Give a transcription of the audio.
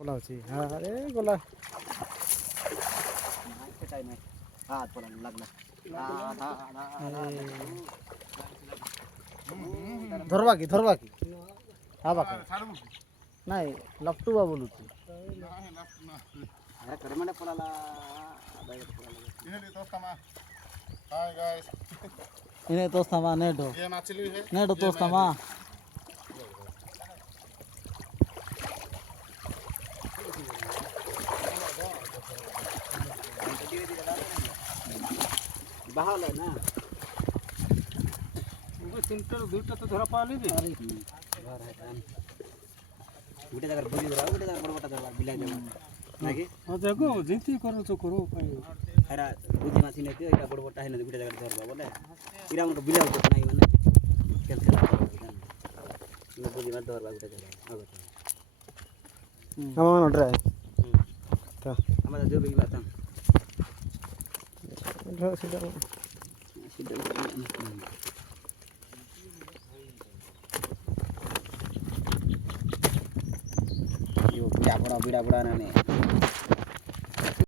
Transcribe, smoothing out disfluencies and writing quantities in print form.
পলা হচ্ছে হ্যাঁ আরে গোলা সেটাই নাই হাত পড়া লাগলা ধরবা কি হ্যাঁ বাকা নাই লপটুবা বলুছি ಕಡಿಮೆ ಪೊಲಲ್ಲ हाय गाइस इने तोस्तामा नेडो ये मछली है नेडो तोस्तामा বাহাল না তিনটা দুইটা তো ধরা পাওয়া নিবি গোটে জায়গার বলি ধরা গোটে জায়গার বড়টা ধরা বিলাই দেব নাকি হ্যাঁ দেখো যেতে করো তো করো পাই এরা বুদ্ধি মাছি নেই এটা বড় বড়টা হেনে গোটে জায়গায় ধরবা বলে এরা আমাকে বিলাই করতে নাই মানে ক্যান্সেল করতে বুদ্ধি মাছ ধরবা গোটে জায়গায় আগত আমার ট্রাই তা আমাদের জমি বাতাম সেটা यो क्या बड़ा बिड़ा बड़ा ना ने